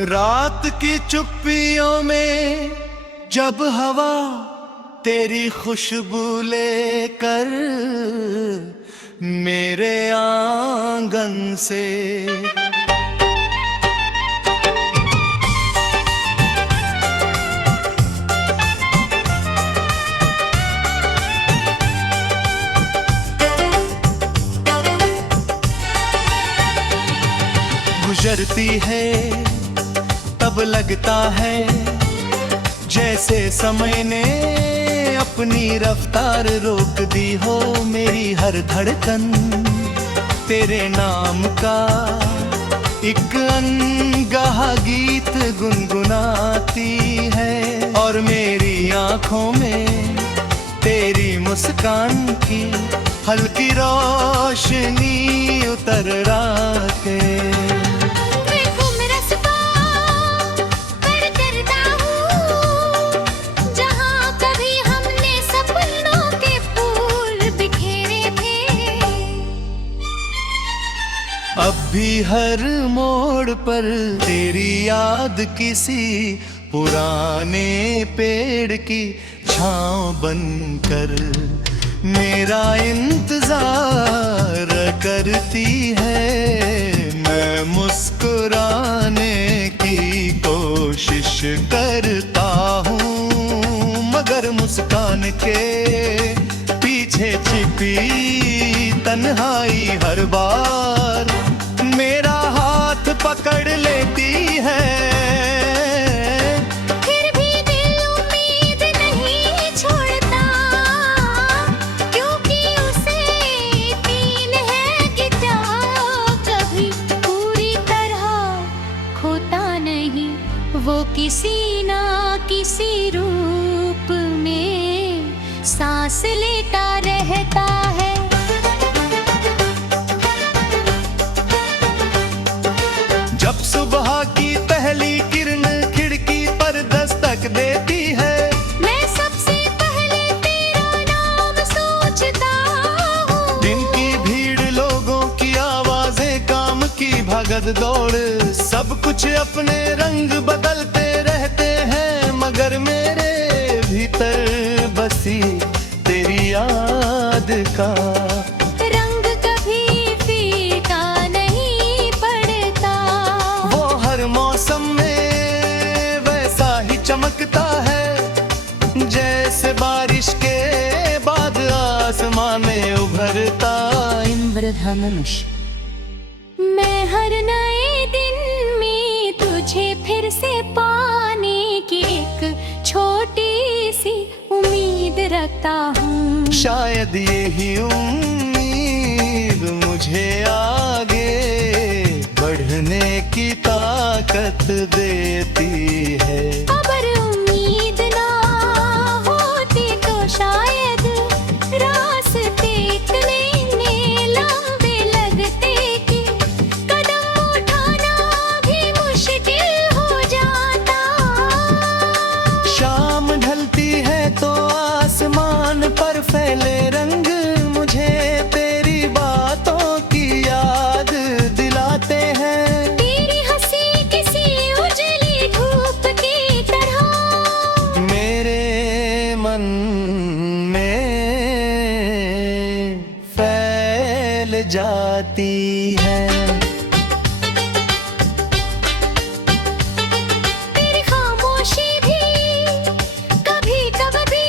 रात की चुप्पियों में जब हवा तेरी खुशबू लेकर मेरे आंगन से गुजरती है तब लगता है जैसे समय ने अपनी रफ्तार रोक दी हो। मेरी हर धड़कन तेरे नाम का एक अनगहा गीत गुनगुनाती है, और मेरी आंखों में तेरी मुस्कान की हल्की रोशनी उतर राते। अब भी हर मोड़ पर तेरी याद किसी पुराने पेड़ की छांव बनकर मेरा इंतजार करती है। मैं मुस्कुराने की कोशिश करता हूँ, मगर मुस्कान के पीछे छिपी तन्हाई हर बार मेरा हाथ पकड़ लेती है। फिर भी दिल उम्मीद नहीं छोड़ता, क्योंकि उसे यकीन है कि चाहो कभी पूरी तरह खोता नहीं। वो किसी ना किसी रूप में सांस लेता रहता है। जब सुबह की पहली किरण खिड़की पर दस्तक देती है, मैं सबसे पहले तेरा नाम सोचता हूँ। दिन की भीड़, लोगों की आवाजें, काम की भगत दौड़, सब कुछ अपने रंग बदलते रहते हैं, मगर मेरे भीतर बसी तेरी याद का रंग कभी फीका नहीं पड़ता। वो हर मौसम में वैसा ही चमकता है, जैसे बारिश के बाद आसमान में उभरता इंद्रधनुष। मैं हर नए दिन में तुझे फिर से पाने की एक छोटी सी उम्मीद रखता हूँ। शायद यही उम्मीद मुझे आगे बढ़ने की ताकत देती है। अगर उम्मीद ना होती तो शायद रास्ते इतने लंबे लगते कि कदम उठाना भी मुश्किल हो जाता। शाम ढलती है तो आसमान पर फैले रंग मुझे तेरी बातों की याद दिलाते हैं। तेरी हंसी किसी उजली धूप की तरह मेरे मन में फैल जाती है। तेरी खामोशी भी कभी कभी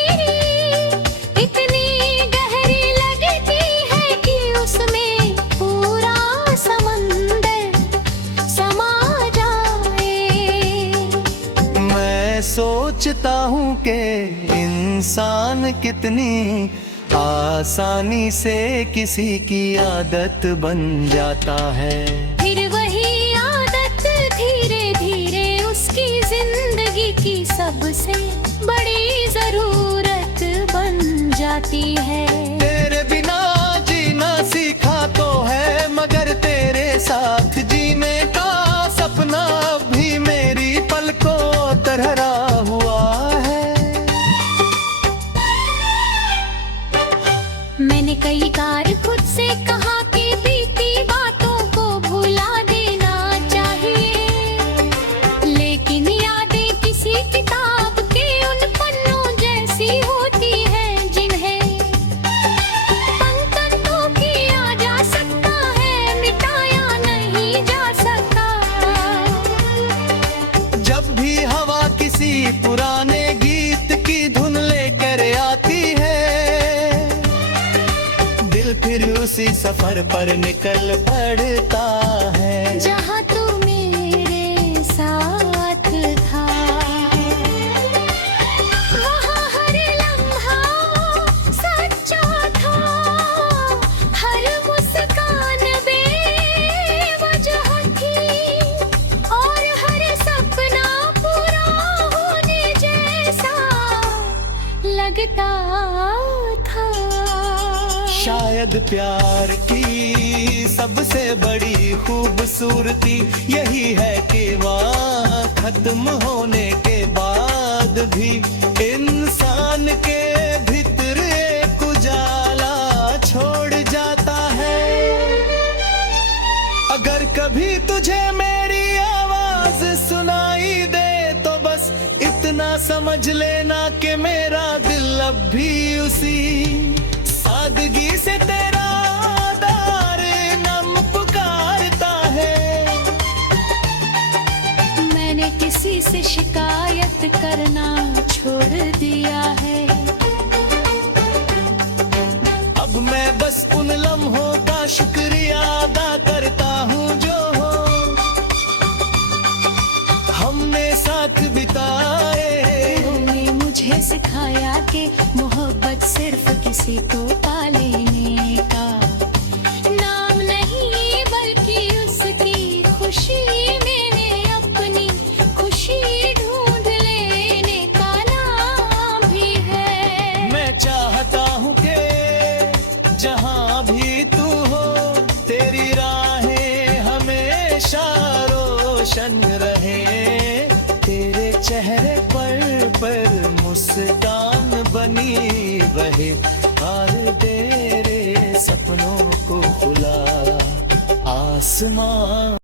इतनी गहरी लगती है कि उसमें पूरा समंदर समा जाए। मैं सोचता हूँ कि इंसान कितनी आसानी से किसी की आदत बन जाता है। फिर वही आदत धीरे धीरे उसकी जिंदगी की सबसे बड़ी जरूरत बन जाती है। तेरे बिना जीना सीखा तो है, मगर तेरे साथ जीने का सपना भी मेरी पलकों तरह हुआ है। मैंने कई बार खुद से कहा कि बीती बातों को भुला देना चाहिए, किसी पुराने गीत की धुन लेकर आती है। दिल फिर उसी सफर पर निकल पड़ता है जहाँ तू मेरे साथ था, वहाँ हर लम्हा सच्चा था, हर मुस्कान बेवजह थी, और हर सपना पूरा होने जैसा लगता था। शायद प्यार की सबसे बड़ी खूबसूरती यही है कि वहाँ खत्म होने के बाद भी इंसान के भीतर एक उजाला छोड़ जाता है। अगर कभी तुझे मेरी आवाज सुनाई दे तो बस इतना समझ लेना कि मेरा दिल अब भी उसी सादगी से तेरा दार नम पुकारता है। मैंने किसी से शिकायत करना छोड़ दिया है। अब मैं बस उन लम्हों का शुक्रिया अदा करता हूँ जो हमने साथ बिताए। तूने मुझे सिखाया कि मोहब्बत सिर्फ किसी को पा लेने का नाम नहीं, बल्कि उसकी खुशी में अपनी खुशी ढूंढ लेने का नाम भी है। मैं चाहता हूँ कि जहाँ भी तू हो तेरी राहें हमेशा रोशन रहे। तेरे चेहरे पर मुस्कान बनी रहे, और तेरे सपनों को खुला आसमां।